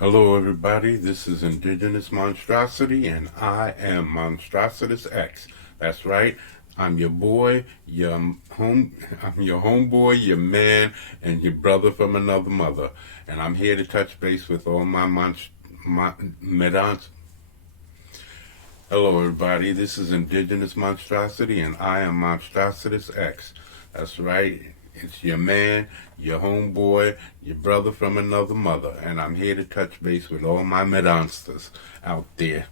Hello everybody, this is Indigenous Monstrosity and I am Monstrositus X. That's right, I'm your boy, I'm your homeboy, your man, and your brother from another mother. And I'm here to touch base with all my medons. Hello everybody, this is Indigenous Monstrosity and I am Monstrositus X. That's right, it's your man, your homeboy, your brother from another mother, and I'm here to touch base with all my medonsters out there.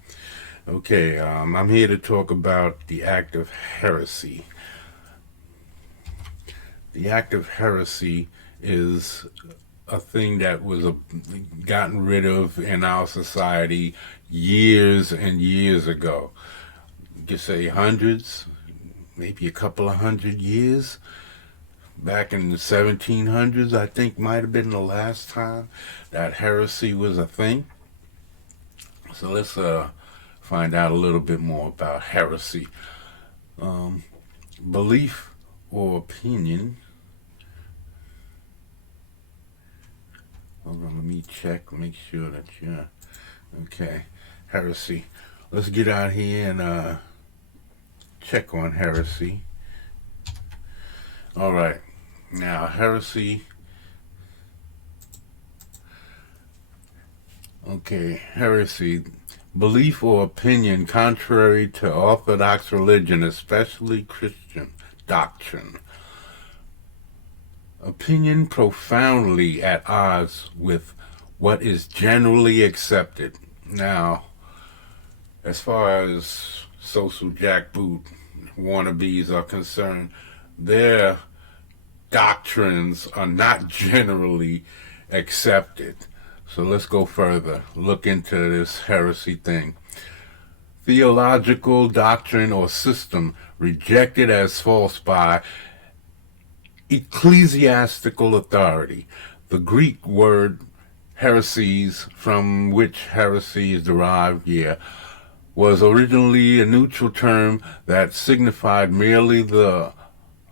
Okay, I'm here to talk about the act of heresy. The act of heresy is a thing that was gotten rid of in our society years and years ago. You could say hundreds, maybe a couple of 100 years. Back in the 1700s, I think might have been the last time that heresy was a thing. So let's find out a little bit more about heresy. Um, Belief or opinion. Hold on, let me check, make sure that you're okay. Heresy. Let's get out here and check on heresy. All right. Now, heresy. Okay, heresy. Belief or opinion contrary to Orthodox religion, especially Christian doctrine. Opinion profoundly at odds with what is generally accepted. Now, as far as social jackboot wannabes are concerned, their doctrines are not generally accepted. So let's go further. Look into this heresy thing. Theological doctrine or system rejected as false by ecclesiastical authority. The Greek word heresies, from which heresy is derived, was originally a neutral term that signified merely the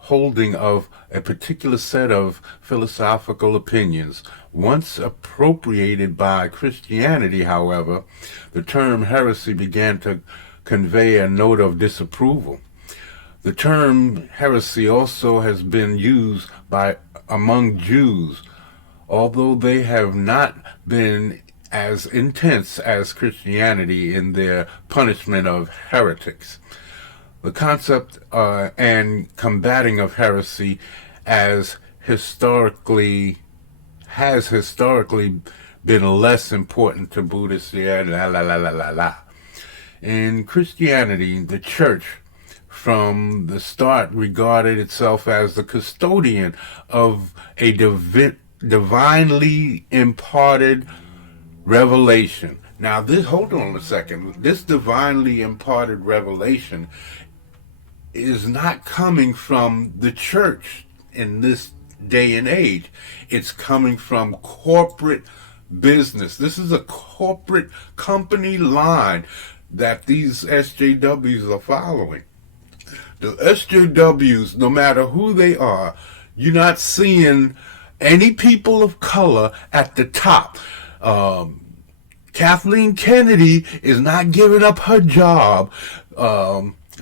holding of a particular set of philosophical opinions. Once appropriated by Christianity, however, the term heresy began to convey a note of disapproval. The term heresy also has been used among Jews, although they have not been as intense as Christianity in their punishment of heretics. The concept and combating of heresy has historically been less important to Buddhists. In Christianity, the church from the start regarded itself as the custodian of a divinely imparted revelation. Now, hold on a second. This divinely imparted revelation is not coming from the church in this day and age. It's coming from corporate business. This is a corporate company line that these SJWs are following. The SJWs, no matter who they are, you're not seeing any people of color at the top. Kathleen Kennedy is not giving up her job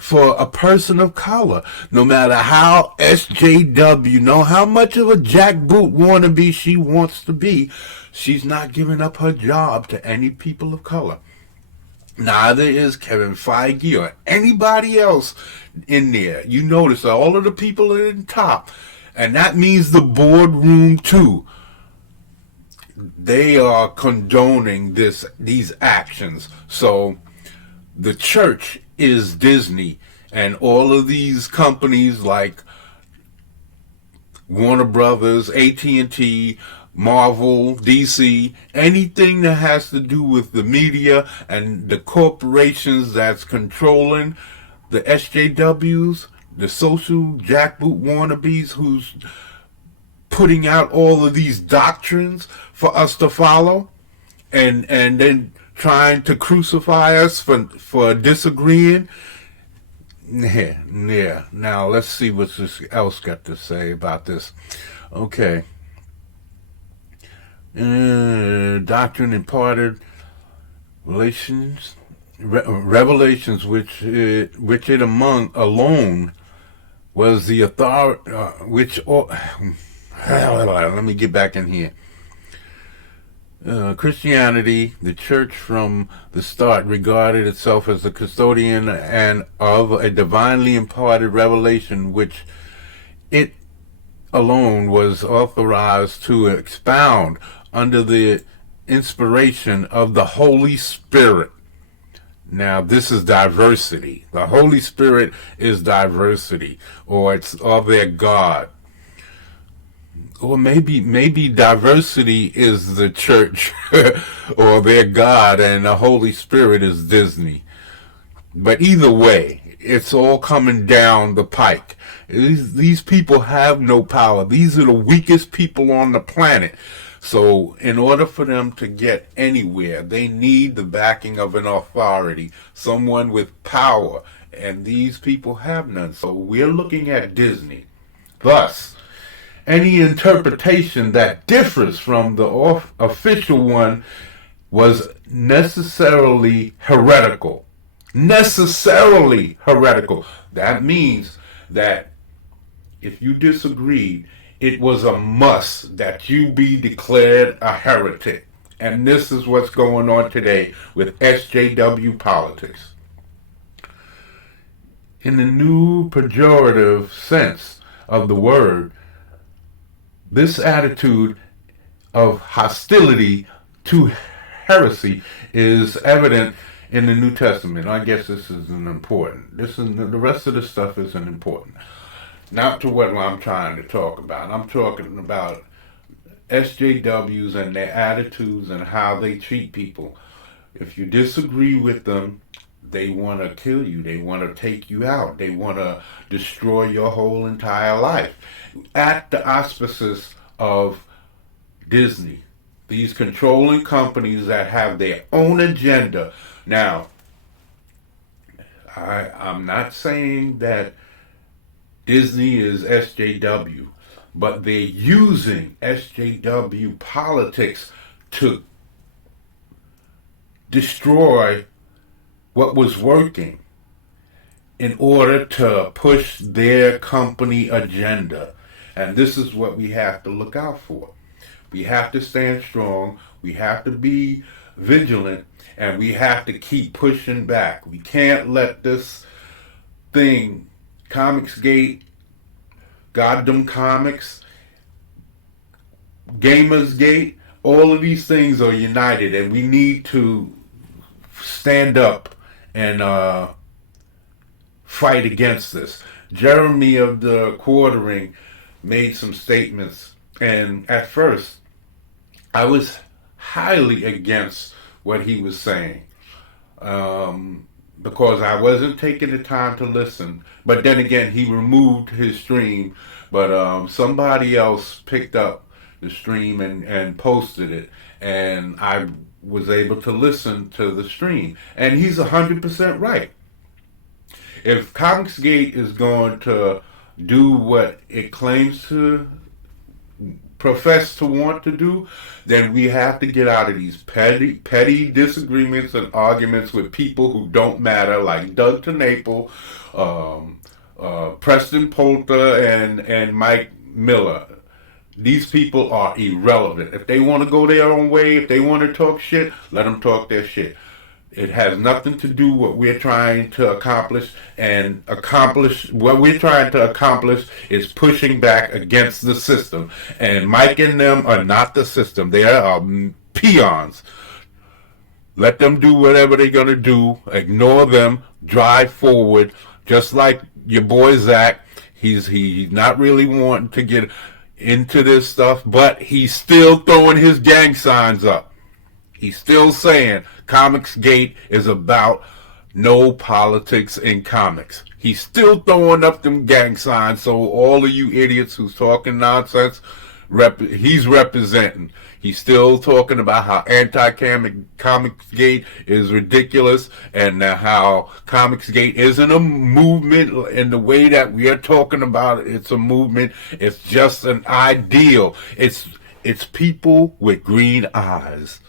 for a person of color. No matter how SJW, know how much of a jackboot wannabe she wants to be, she's not giving up her job to any people of color. Neither is Kevin Feige or anybody else in there. You notice all of the people at the top, and that means the boardroom too. They are condoning these actions. So the church is Disney, and all of these companies like Warner Brothers, AT&T, Marvel, DC, anything that has to do with the media and the corporations that's controlling the SJWs, the social jackboot wannabes who's putting out all of these doctrines for us to follow, and then trying to crucify us for disagreeing. Yeah. Now let's see what else got to say about this. Okay. doctrine imparted revelations which it among alone was the authority, let me get back in here. Christianity, the church from the start regarded itself as the custodian and of a divinely imparted revelation which it alone was authorized to expound under the inspiration of the Holy Spirit. Now, this is diversity. The Holy Spirit is diversity, or it's of their God. Or maybe diversity is the church or their God, and the Holy Spirit is Disney. But either way, it's all coming down the pike. These people have no power. These are the weakest people on the planet. So in order for them to get anywhere, they need the backing of an authority, someone with power, and these people have none. So we're looking at Disney. Thus, any interpretation that differs from the official one was necessarily heretical. Necessarily heretical. That means that if you disagreed, it was a must that you be declared a heretic. And this is what's going on today with SJW politics. In the new pejorative sense of the word, this attitude of hostility to heresy is evident in the New Testament. I guess this isn't important. The rest of the stuff isn't important. Not to what I'm trying to talk about. I'm talking about SJWs and their attitudes and how they treat people. If you disagree with them, they want to kill you. They want to take you out. They want to destroy your whole entire life. At the auspices of Disney, these controlling companies that have their own agenda. Now, I'm not saying that Disney is SJW, but they're using SJW politics to destroy what was working in order to push their company agenda. And this is what we have to look out for. We have to stand strong. We have to be vigilant, and we have to keep pushing back. We can't let this thing, Comicsgate, Goddamn Comics, Gamersgate, all of these things are united, and we need to stand up and fight against this. Jeremy of the Quartering made some statements, and at first I was highly against what he was saying, because I wasn't taking the time to listen. But then again, he removed his stream, but somebody else picked up the stream and posted it, and I was able to listen to the stream. And he's 100% right. If Comicsgate is going to do what it claims to profess to want to do, then we have to get out of these petty disagreements and arguments with people who don't matter, like Doug TeNapel, Preston Poulter, and Mike Miller. These people are irrelevant. If they want to go their own way, if they want to talk shit, let them talk their shit. It has nothing to do with what we're trying to accomplish, and what we're trying to accomplish is pushing back against the system. And Mike and them are not the system. They are peons. Let them do whatever they're going to do. Ignore them. Drive forward. Just like your boy Zach. He's not really wanting to get into this stuff, but he's still throwing his gang signs up. He's still saying Comicsgate is about no politics in comics. He's still throwing up them gang signs, so all of you idiots who's talking nonsense, he's representing. He's still talking about how anti-Comicsgate is ridiculous, and how Comicsgate isn't a movement in the way that we are talking about it. It's a movement. It's just an ideal. It's people with green eyes.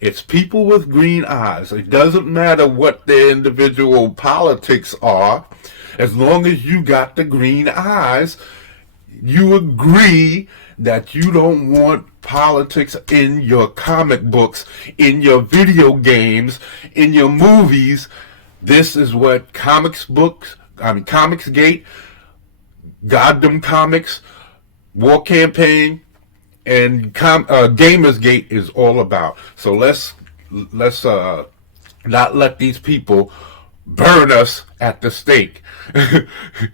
It's people with green eyes. It doesn't matter what their individual politics are. As long as you got the green eyes, you agree that you don't want politics in your comic books, in your video games, in your movies. This is what Comicsgate, Goddamn Comics, War Campaign, and Gamersgate is all about. So let's not let these people burn us at the stake.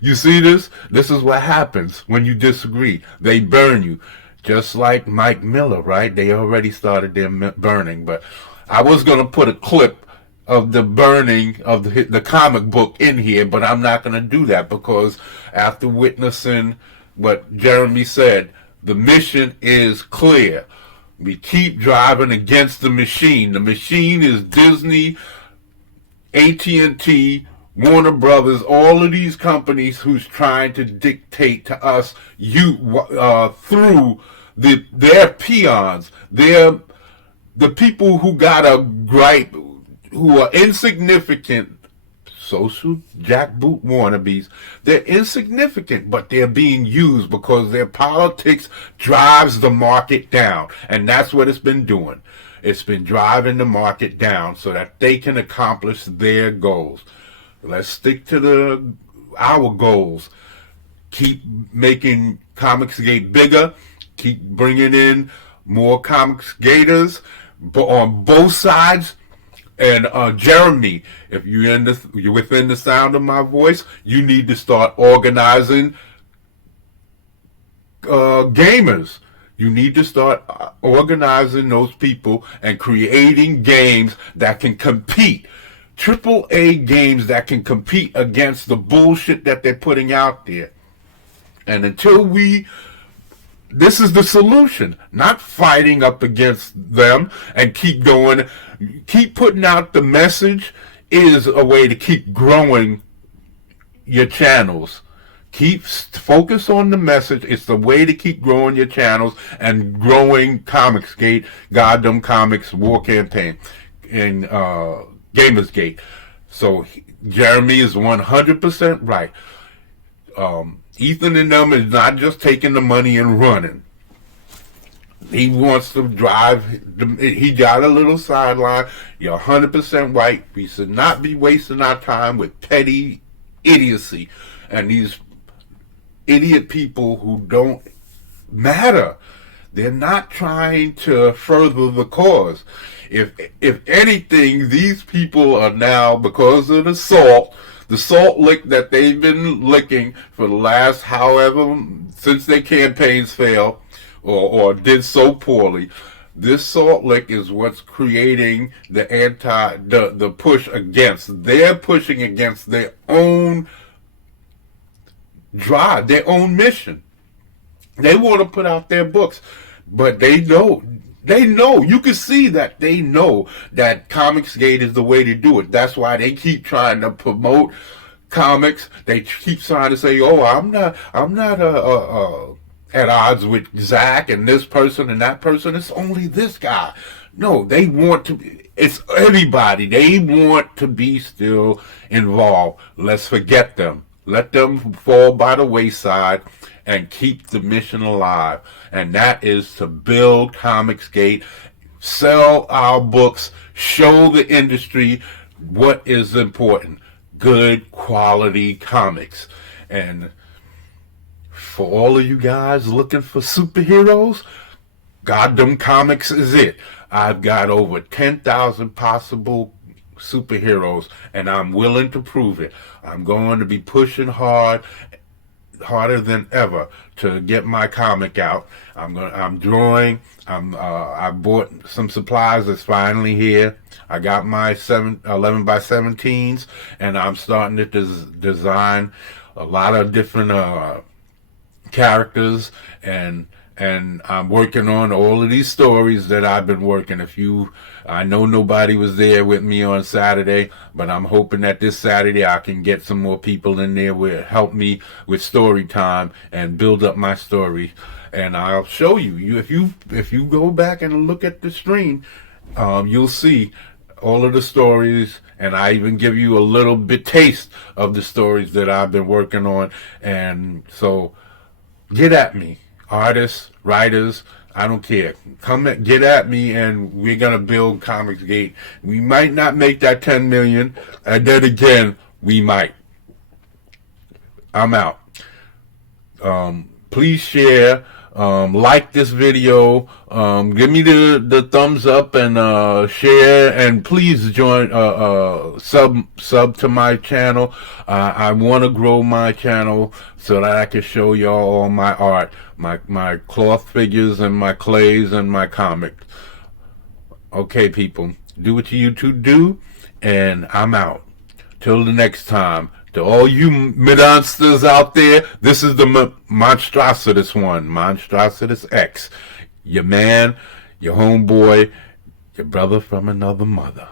You see this? This is what happens when you disagree. They burn you. Just like Mike Miller, right? They already started their burning. But I was going to put a clip of the burning of the comic book in here, but I'm not going to do that because after witnessing what Jeremy said, the mission is clear. We keep driving against the machine. The machine is Disney, AT&T, Warner Brothers, all of these companies who's trying to dictate to us through their peons, the people who got a gripe, who are insignificant, social jackboot wannabes. They're insignificant, but they're being used because their politics drives the market down. And that's what it's been doing. It's been driving the market down so that they can accomplish their goals. Let's stick to our goals. Keep making Comicsgate bigger. Keep bringing in more Comicsgaters on both sides. And Jeremy, if you're within the sound of my voice, you need to start organizing gamers. You need to start organizing those people and creating games that can compete. AAA games that can compete against the bullshit that they're putting out there. And until this is the solution, not fighting up against them and keep putting out the message is a way to keep growing your channels. Focus on the message. It's the way to keep growing your channels and growing Comicsgate, Goddamn Comics, War Campaign, and Gamersgate. So Jeremy is 100% right. Ethan and them is not just taking the money and running. He wants to drive. He got a little sideline. You're 100% right. We should not be wasting our time with petty idiocy and these idiot people who don't matter. They're not trying to further the cause. If anything, these people are now, because of the salt lick that they've been licking for the last since their campaigns failed or did so poorly, this salt lick is what's creating the push against. They're pushing against their own drive, their own mission. They want to put out their books, but they know, you can see that they know that Comicsgate is the way to do it. That's why they keep trying to promote comics. They keep trying to say, oh, I'm not at odds with Zach and this person and that person. It's only this guy. No, they want to, it's everybody. They want to be still involved. Let's forget them. Let them fall by the wayside and keep the mission alive. And that is to build Comicsgate, sell our books, show the industry what is important. Good quality comics. And for all of you guys looking for superheroes, Goddamn Comics is it. I've got over 10,000 possible superheroes, and I'm willing to prove it. I'm going to be pushing harder than ever to get my comic out. I'm drawing. I bought some supplies that's finally here. I got my 11 by 17s, and I'm starting to design a lot of different characters and and I'm working on all of these stories that I've been working. I know nobody was there with me on Saturday, but I'm hoping that this Saturday I can get some more people in there to help me with story time and build up my story. And I'll show you. If you go back and look at the stream, you'll see all of the stories, and I even give you a little bit taste of the stories that I've been working on. And so get at me, artists, writers, I don't care. Get at me, and we're gonna build Comicsgate. We might not make that 10 million, and then again, we might. I'm out. Please share, like this video, give me the thumbs up, and share, and please join, sub to my channel. I want to grow my channel so that I can show y'all all my art, my cloth figures and my clays and my comics. Okay, people, do what you two do, and I'm out. Till the next time. To all you monsters out there, this is the Monstrositus one, Monstrositus X. Your man, your homeboy, your brother from another mother.